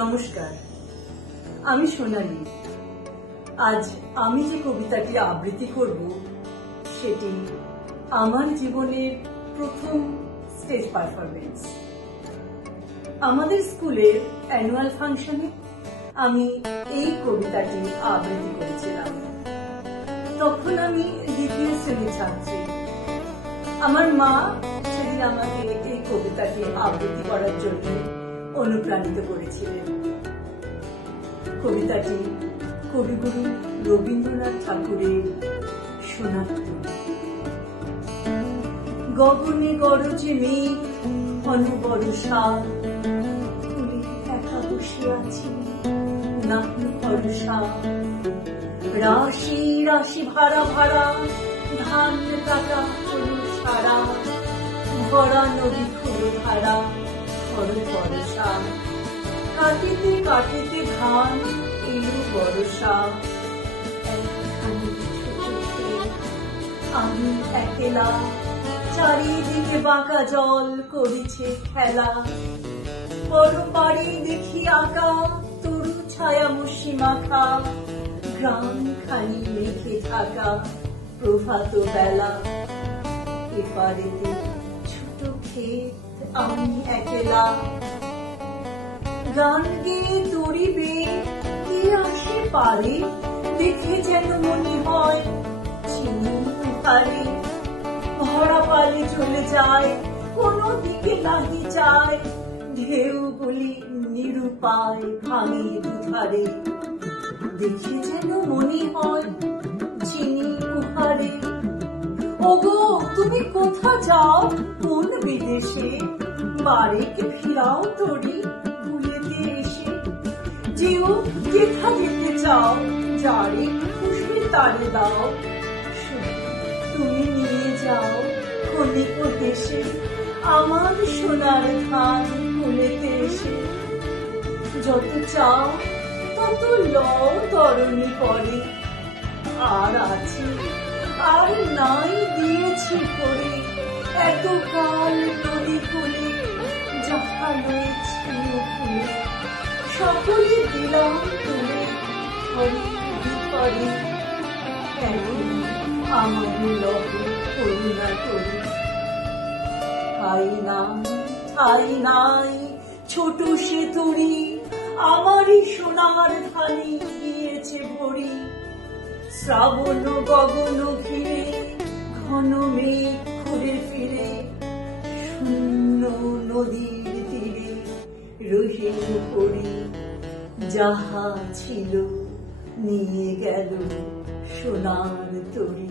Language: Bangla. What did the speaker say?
নমস্কার, আমি সোনালী। আজ আমি যে কবিতাটি আবৃত্তি করব সেটি আমার জীবনের প্রথম স্টেজ পারফরমেন্স। আমাদের স্কুলের অ্যানুয়াল ফাংশনে আমি এই কবিতাটি আবৃত্তি করেছিলাম। তখন আমি দ্বিতীয় শ্রেণীর ছাত্রী। আমার মা সেদিন আমাকে এই কবিতাটি আবৃত্তি করার জন্য অনুপ্রাণিত করেছিলেন। কবিতাটি কবিগুরু রবীন্দ্রনাথ ঠাকুরের সোনাতরী। গগনে গরজে মেঘ অনুবরষা, ফুলে একা বসে আছি নাট্য ভরসা। রাশি রাশি ভাড়া ভাড়া ধান কাটা হলো সারা, ভরা নদী খুলো ধারা হলো বরষা। কাটিতে কাটিতে ধান এলো বরষা, আমি একলা, চারিদিকে বাঁকা জল করিছে খেলা। পরপারে দেখি আঁকা তরু ছায়া মুশি মাখা, গ্রাম খানি মেঘে ঢাকা প্রভাত বেলা। এপারেতে ছোট ক্ষেত আমি একলা, গান গেয়ে দড়িবে কে আসে পারে, দেখে যেন মনে হয় চিনি উহারে। ভরা পালে চলে যায় কোনো দিকে নাহি যায়, ঢেউগুলি নিরুপায় ভাঙে দুধারে। দেখে যেন মনে হয় চিনি উহারে। ওগো তুমি কোথা যাও কোন বিদেশে, বাড়িকে ফিরাও তরি ভুলেতে এসে। যেও যেথা যেতে চাও, যারে খুশি তারে দাও, তুমি নিয়ে যাও ক্ষণিক দেশে আমার সোনার ধান কুলেতে এসে। যত চাও তত লও তরণী পরে, আর আছে আর নাই দিয়েছি করে। এত কাল নদী কুলে যাহা রয়েছে ফুলে, সকলে দিলাম তুলে হরি বিপরে। এখন আমার লবে করুণা করে। ঠাই নাই ঠাই নাই ছোট সে তরি, আমারই সোনার ধানি গিয়েছে ভরি। শ্রাবণ গগন ঘিরে ঘন মেঘ ঘুরে ফিরে, শূন্য নদীর তীরে রহিল পড়ি। যাহা ছিল নিয়ে গেল সোনার তরি।